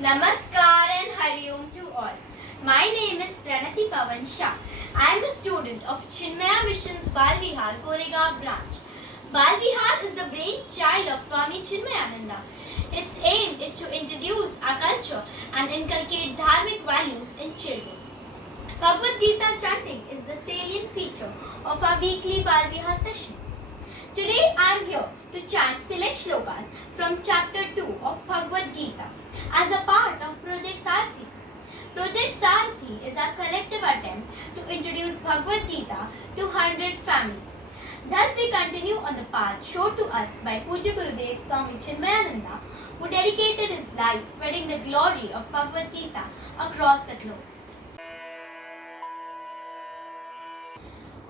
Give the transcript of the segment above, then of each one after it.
Namaskar and Hari Om to all. My name is Pranati Shah. I am a student of Chinmaya Mission's Bal Vihar, Koregaon branch. Bal Vihar is the brainchild of Swami Chinmayananda. Its aim is to introduce our culture and inculcate dharmic values in children. Bhagavad Geeta chanting is the salient feature of our weekly Bal Vihar session. Today I am here to chant select shlokas from chapter 2 of Bhagavad Geeta as a part of Project Saarathi. Project Saarathi is our collective attempt to introduce Bhagavad Geeta to 100 families. Thus we continue on the path shown to us by Puja Gurudev Swami Chinmayananda, who dedicated his life spreading the glory of Bhagavad Geeta across the globe.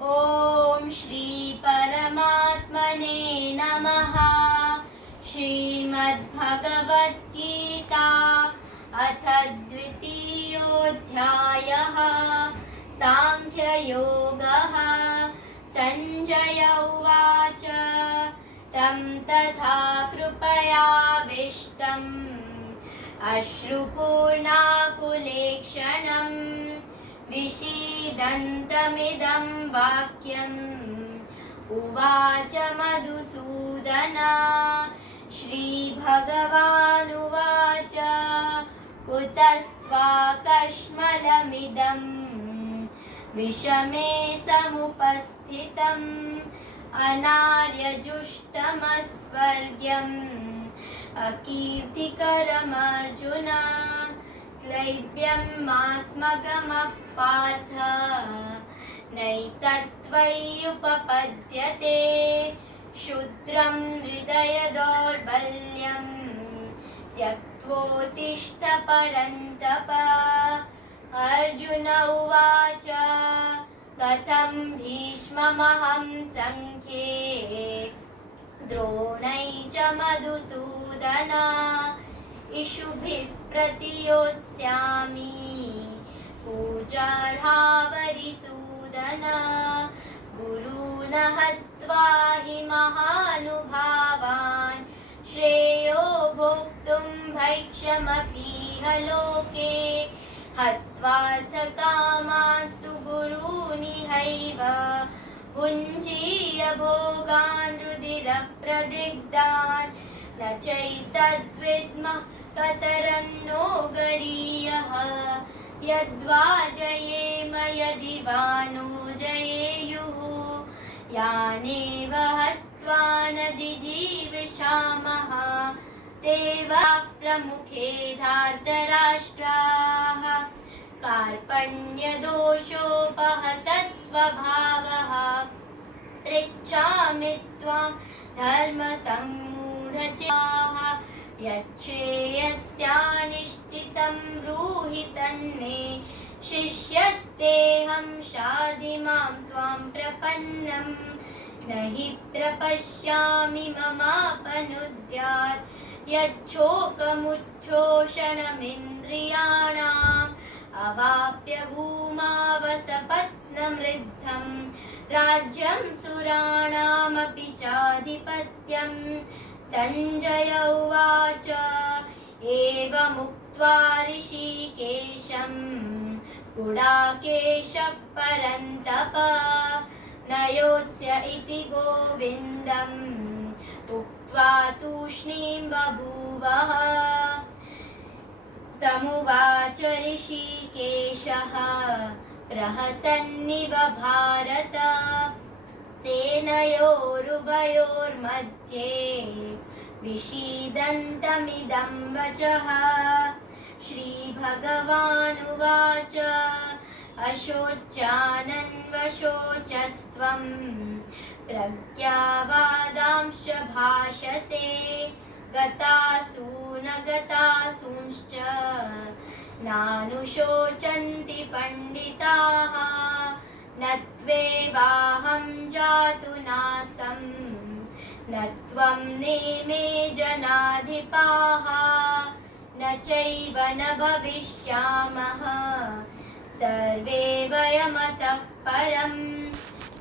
ॐ श्री परमात्मने नमः। श्रीमद्भगवद्गीता अथ द्वितीयोऽध्यायः सांख्ययोगः। संजय उवाच तं तथा कृपयाविष्टम् अश्रुपूर्णाकुलेक्षणम् विषीदन्तमिदं वाक्यम् उवाच मधुसूदन। श्रीभगवानुवाच कुतस्त्वाकश्मलमिदं विषमे समुपस्थितम् अनार्यजुष्टमस्वर्ग्यम् अकीर्तिकरमर्जुन। क्लैब्यं मास्मगमः पार्थ नैतत्त्वय्युपपद्यते। क्षुद्रं हृदय दौर्बल्यं त्यक्त्वोत्तिष्ठ परन्तप। अर्जुन उवाच कथं भीष्ममहं सङ्ख्ये द्रोणै च मधुसूदन। इषुभिः प्रतियोत्स्यामि पूजार्हावरिसूदन। गुरून् हत्वा हि महानुभावान् श्रेयो भोक्तुं भैक्षमपीह लोके। हत्वार्थकामांस्तु गुरूनिहैव भुञ्जीय भोगान् रुधिरप्रदिग्धान्। न चैतद्विद्मः कतरन्नो गरीयः यद्वा जयेम यदि वा नो जयेयुः। यानेव हत्वा न जिजीविषामः ते वा प्रमुखे धार्तराष्ट्राः। कार्पण्यदोषोपहतः स्वभावः पृच्छामि त्वां धर्मसम्मूढचेताः। यच्छ्रेयस्यानिश्चितं ब्रूहि तन्मे शिष्यस्तेऽहं शाधि मां त्वां प्रपन्नम्। न हि प्रपश्यामि ममापनुद्यात् यच्छोकमुच्छोषणमिन्द्रियाणाम्। अवाप्य भूमावसपत्नमृद्धम् राज्यं सुराणामपि चाधिपत्यम्। संजय उवाच एवमुक्त्वा ऋषिकेशं गुडाकेशः परन्तप। न योत्स्य इति गोविन्दम् उक्त्वा तूष्णीं बभूवः। तमुवाच ऋषिकेशः प्रहसन्निव भारत। सेनयोरुभयोर्मध्ये विषीदन्तमिदं वचः। श्रीभगवानुवाच अशोच्यानन्वशोचस्त्वं प्रज्ञावादांश्च भाषसे। गतासून गतासूंश्च नानुशोचन्ति पण्डिताः। न त्वेवाहं जातु नासं न त्वं नेमे जनाधिपाः। न चैव न भविष्यामः सर्वे वयमतः परम्।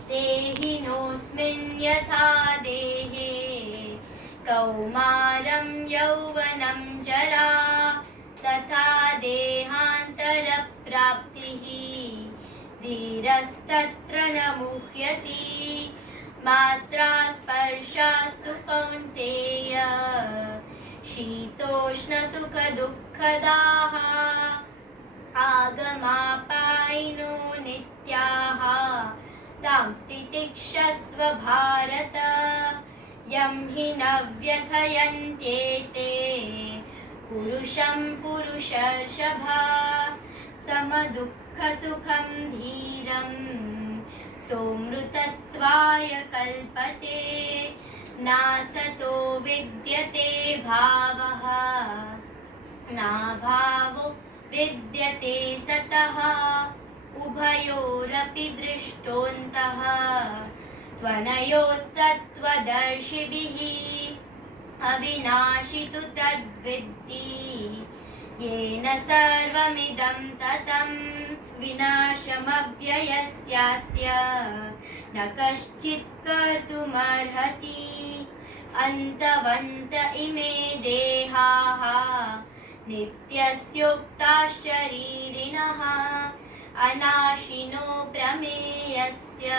देहिनोऽस्मिन् यथा देहे कौमारं यौवनं जरा तथा देहान्तरप्राप्तिः धीरस्तत्र न मुह्यति मात्रा स्पर्शास्तु कौन्तेय शीतोष्णसुखदुःखदाः आगमापायिनो नित्याः तां स्थितिक्षस्व भारत यं हि न व्यथयन्त्येते पुरुषं पुरुषर्षभा समदुःखसुखं धीरं सोमृतत्वाय कल्पते नासतो विद्यते भावः नाभावो विद्यते सतः उभयोरपि दृष्टोऽन्तः त्वनयोस्तत्त्वदर्शिभिः अविनाशि तु तद्विद्धि येन सर्वमिदं ततं विनाशमव्ययस्यास्य न कश्चित् कर्तुमर्हति अन्तवन्त इमे देहाः नित्यस्योक्ताः शरीरिणः अनाशिनो प्रमेयस्य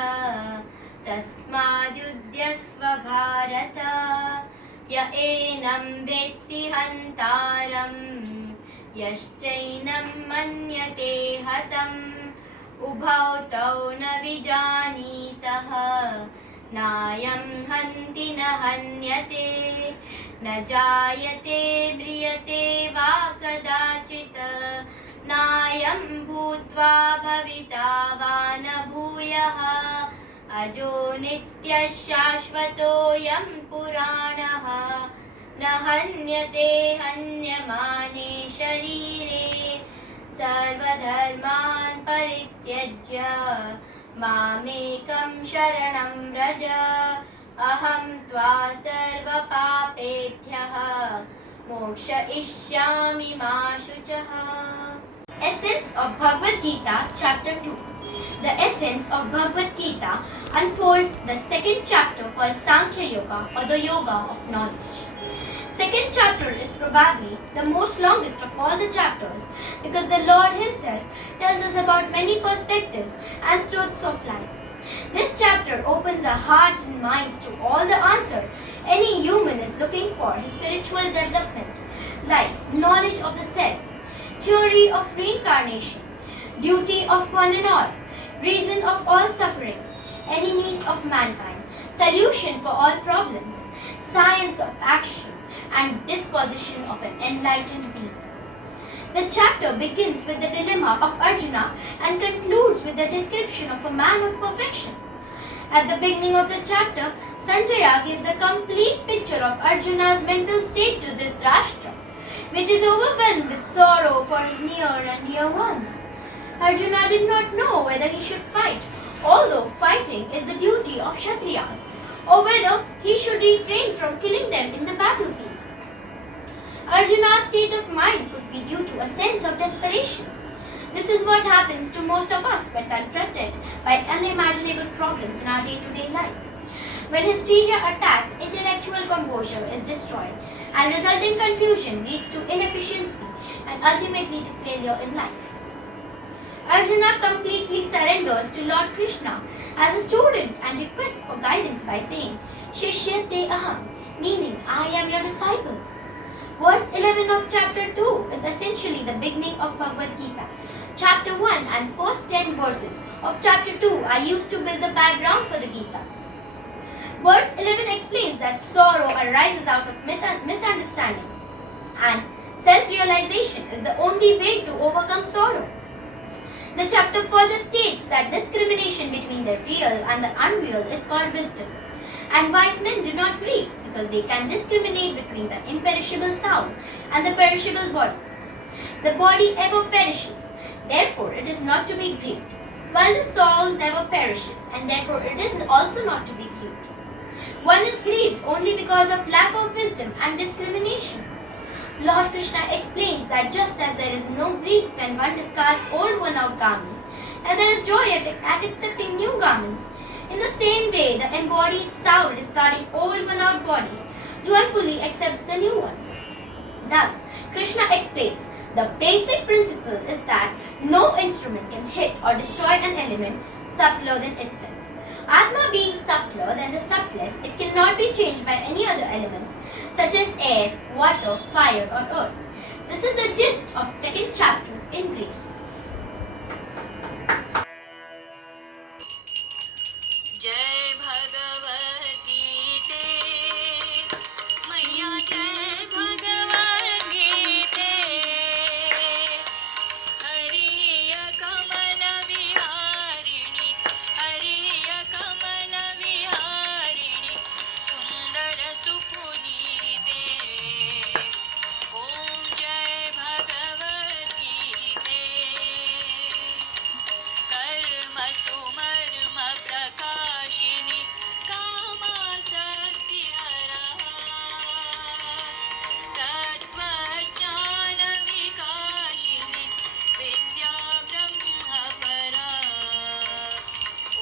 तस्माद्युध्यस्व भारत य एनं वेत्ति हन्तारं यश्चैनं मन्यते हतम् उभौ तौ न विजानीतः नायं हन्ति न हन्यते न जायते म्रियते वा कदाचित् नायं भूत्वा भविता वा न भूयः अजो नित्यः शाश्वतोऽयं पुराणः न हन्यते हन्यमाने शरीरे सर्वधर्मान् परित्यज्य मामेकं शरणं व्रज अहं त्वा सर्वपापेभ्यः मोक्षयिष्यामि मा शुचः. Essence of Bhagavad Gita, Chapter 2. The essence of Bhagavad Gita unfolds the second chapter called Sankhya Yoga, or the Yoga of Knowledge. Second chapter is probably the most longest of all the chapters because the Lord Himself tells us about many perspectives and truths of life. This chapter opens our heart and minds to all the answer any human is looking for his spiritual development, like knowledge of the self, theory of reincarnation, duty of one and all, reason of all sufferings, enemies of mankind, solution for all problems, science of action, and disposition of an enlightened being. The chapter begins with the dilemma of Arjuna and concludes with the description of a man of perfection. At the beginning of the chapter, Sanjaya gives a complete picture of Arjuna's mental state to Dhritarashtra, which is overwhelmed with sorrow for his near and dear ones. Arjuna did not know whether he should fight, although fighting is the duty of Kshatriyas, or whether he should refrain from killing them in the battlefield. Arjuna's state of mind could be due to a sense of desperation. This is what happens to most of us when confronted by unimaginable problems in our day-to-day life. When hysteria attacks, intellectual composure is destroyed, and resulting confusion leads to inefficiency and ultimately to failure in life. Arjuna completely surrenders to Lord Krishna as a student and requests for guidance by saying, Shishyate aham, meaning I am your disciple. Verse 11 of chapter 2 is essentially the beginning of Bhagavad Gita. Chapter 1 and first 10 verses of chapter 2 are used to build the background for the Gita. Verse 11 explains that sorrow arises out of misunderstanding, and self-realization is the only way to overcome sorrow. The chapter further states that discrimination between the real and the unreal is called wisdom, and wise men do not grieve because they can discriminate between the imperishable soul and the perishable body. The body ever perishes, therefore it is not to be grieved, while the soul never perishes, and therefore it is also not to be grieved. One is grieved only because of lack of wisdom and discrimination. Lord Krishna explains that just as there is no grief when one discards old worn-out garments, and there is joy at accepting new garments, in the same way the embodied soul discarding old worn-out bodies joyfully accepts the new ones. Thus, Krishna explains, the basic principle is that no instrument can hit or destroy an element subtler than itself. Atma being subtler than the subtlest, it cannot be changed by any other elements such as air, water, fire or earth. This is the gist of second chapter in brief. जय भगवद गीते मैया जय भगवद गीते हरिय कमल विहारिणी हरिय कमल विहारिणी सुंदर सुपुनीते ओम जय भगवद गीते कर्म सुमर्म प्रकाशिनी कामासक्ति हरा तत्त्वज्ञान विकाशिनी विद्या ब्रह्म परा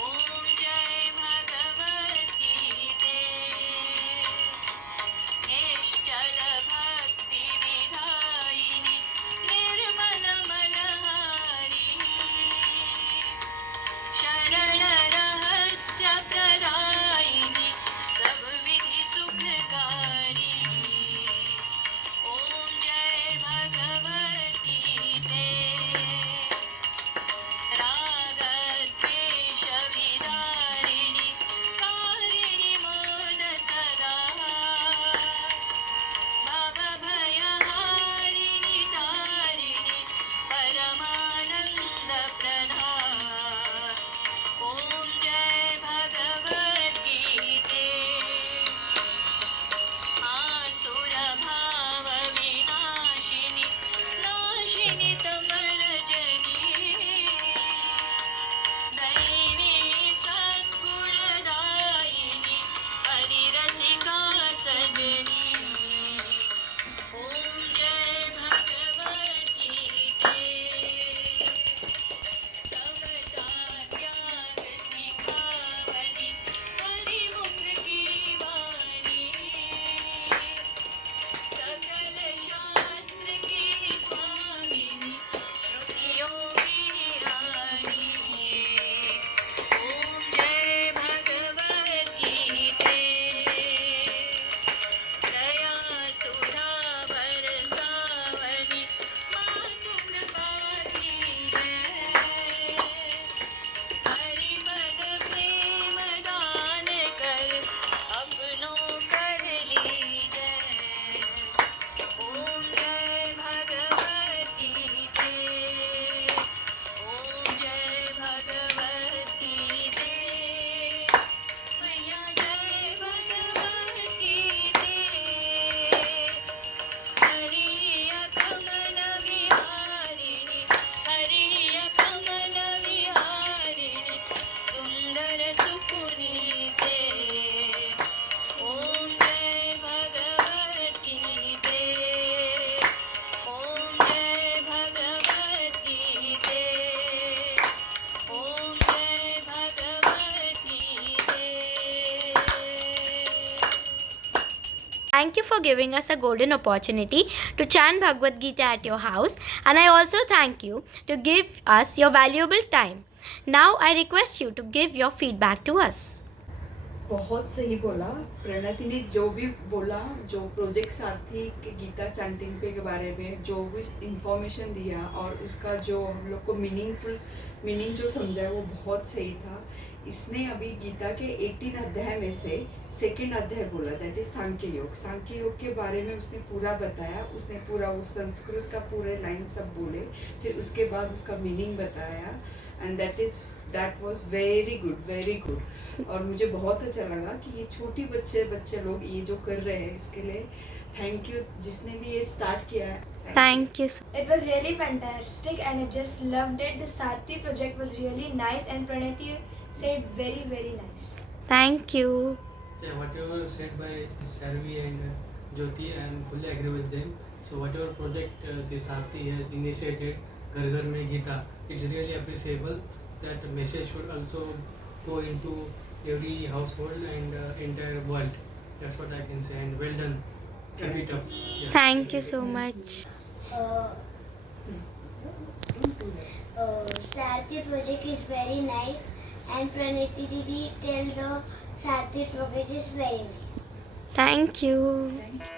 ओम जय भगवद गीते निश्चल भक्ति विधायिनी निर्मल मलहारी शरण रहस्य प्रदायिनी सब विधि सुखकारी ओम जय भगवद गीते राग द्वेष विदारिणी कारिणी मोद सदा भव भयहारिणी तारिणी परमानंद प्रदा ओम जय भगवद गीते आसुर भाव विनाशिनी नाशिनी तमरजनी दैवी सद्गुणदायिनी हरिरसिका सजनी ओम जय भगवद गीते समता त्याग सिखावनी हरिमुख की वाणी सकल शास्त्र की स्वामिनी श्रुतियों की रानी ओम जय भगवद गीते दया सुधा बरसावनी मातु कृपा की हरि पद प्रेम दान कर अपनों कर लीजै ओम जय भगवद गीते ओम जय भगवद गीते मैया जय भगवद गीते हरिय कमल विहारिणी हरिय कमल विहारिणी सुंदर सुपुनीते ओम जय भगवद गीते ओम जय भगवद गीते ओम जय भगवद गीते Thank you for giving us a golden opportunity to chant Bhagavad Gita at your house, and I also thank you to give us your valuable time. Now I request you to give your feedback to us. बहुत सही बोला प्रणति ने जो भी बोला, जो project सारथी के गीता chanting pay के बारे में जो कुछ इन्फॉर्मेशन दिया और उसका जो हम लोग को मीनिंग जो समझा वो बहुत सही था। इसने अभी गीता के 18 अध्याय में से सेकंड अध्याय बोला, दैट इज सांख्य योग। सांख्य योग के बारे में उसने पूरा बताया, उसने पूरा वो संस्कृत का पूरे लाइन सब बोले, फिर उसके बाद उसका मीनिंग बताया एंड दैट वाज वेरी गुड। और मुझे बहुत अच्छा लगा कि ये छोटी बच्चे लोग ये जो कर रहे हैं, इसके लिए थैंक यू जिसने भी ये स्टार्ट किया है। Thank you. It was really fantastic and I just loved it. The Saarathi project was really nice and Pranati said very, very nice. Thank you. Yeah, whatever said by Sharvi and Jyoti, I am fully agree with them. So whatever project the Saarathi has initiated, Ghar Ghar Mein Geeta, it's really appreciable. That message should also go into every household and entire world. That's what I can say. And well done. Keep it up. Yeah. Thank you so much. Uh, Saarathi project is very nice, and Pranati Didi tell the Saarathi project is very nice. Thank you. Thank you.